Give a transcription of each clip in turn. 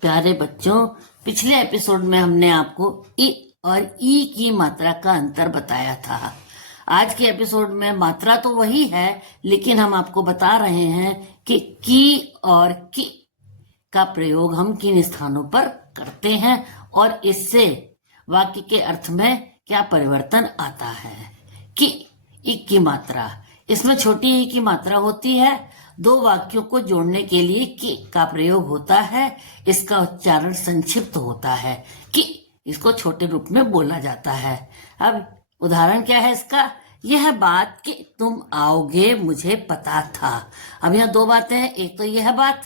प्यारे बच्चों, पिछले एपिसोड में हमने आपको इ और ई की मात्रा का अंतर बताया था। आज के एपिसोड में मात्रा तो वही है, लेकिन हम आपको बता रहे हैं कि की और की का प्रयोग हम किन स्थानों पर करते हैं और इससे वाक्य के अर्थ में क्या परिवर्तन आता है। कि ई की मात्रा, इसमें छोटी ई की मात्रा होती है। दो वाक्यों को जोड़ने के लिए कि का प्रयोग होता है। इसका उच्चारण संक्षिप्त होता है। कि इसको छोटे रूप में बोला जाता है। अब उदाहरण क्या है इसका? यह बात कि तुम आओगे मुझे पता था। अब यहाँ दो बातें हैं, एक तो यह बात,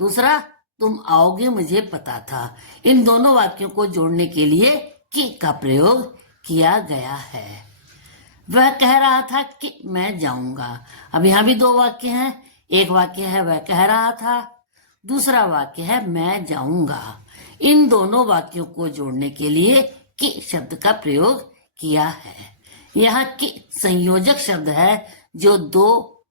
दूसरा तुम आओगे मुझे पता था। इन दोनों वाक्यों को जोड़ने के लिए कि का प्रयोग किया गया है। वह कह रहा था कि मैं जाऊंगा। अब यहाँ भी दो वाक्य हैं। एक वाक्य है वह कह रहा था, दूसरा वाक्य है मैं जाऊंगा। इन दोनों वाक्यों को जोड़ने के लिए कि शब्द का प्रयोग किया है। यहाँ कि संयोजक शब्द है जो दो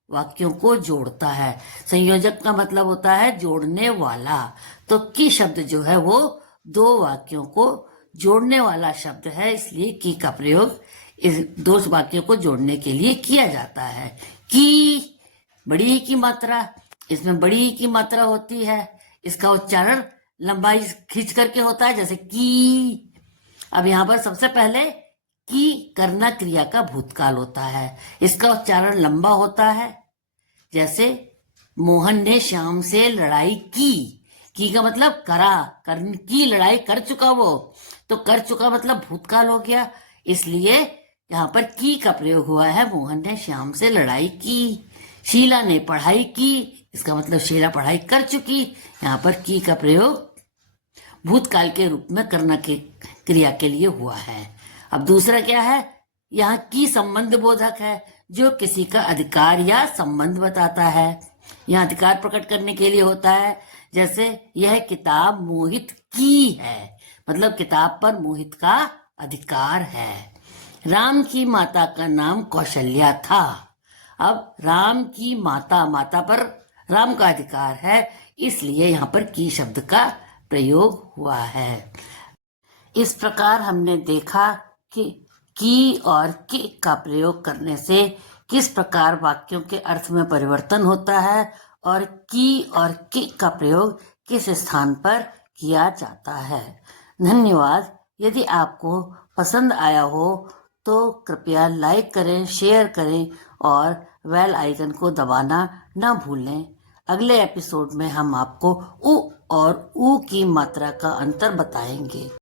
वाक्यों को जोड़ता है। संयोजक का मतलब होता है जोड़ने वाला। तो कि शब्द जो है वो दो वाक्यों को जोड़ने वाला शब्द है, इसलिए की का प्रयोग इस दो वाक्यों को जोड़ने के लिए किया जाता है। की बड़ी ई की मात्रा, इसमें बड़ी ई की मात्रा होती है। इसका उच्चारण लंबाई खींच करके होता है, जैसे की। अब यहाँ पर सबसे पहले की करना क्रिया का भूतकाल होता है। इसका उच्चारण लंबा होता है, जैसे मोहन ने श्याम से लड़ाई की का मतलब करा, की लड़ाई कर चुका वो, तो कर चुका मतलब भूतकाल हो गया। इसलिए यहाँ पर की का प्रयोग हुआ है। मोहन ने श्याम से लड़ाई की। शीला ने पढ़ाई की, इसका मतलब शीला पढ़ाई कर चुकी। यहाँ पर की का प्रयोग भूतकाल के रूप में करना की क्रिया के लिए हुआ है। अब दूसरा क्या है? यहाँ की संबंध बोधक है, जो किसी का अधिकार या संबंध बताता है। यहाँ अधिकार प्रकट करने के लिए होता है, जैसे यह किताब मोहित की है, मतलब किताब पर मोहित का अधिकार है। राम की माता का नाम कौशल्या था। अब राम की माता, माता पर राम का अधिकार है, इसलिए यहाँ पर की शब्द का प्रयोग हुआ है। इस प्रकार हमने देखा कि की और कि का प्रयोग करने से किस प्रकार वाक्यों के अर्थ में परिवर्तन होता है और की और कि का प्रयोग किस स्थान पर किया जाता है। धन्यवाद। यदि आपको पसंद आया हो तो कृपया लाइक करें, शेयर करें और बेल आइकन को दबाना ना भूलें। अगले एपिसोड में हम आपको उ और ऊ की मात्रा का अंतर बताएंगे।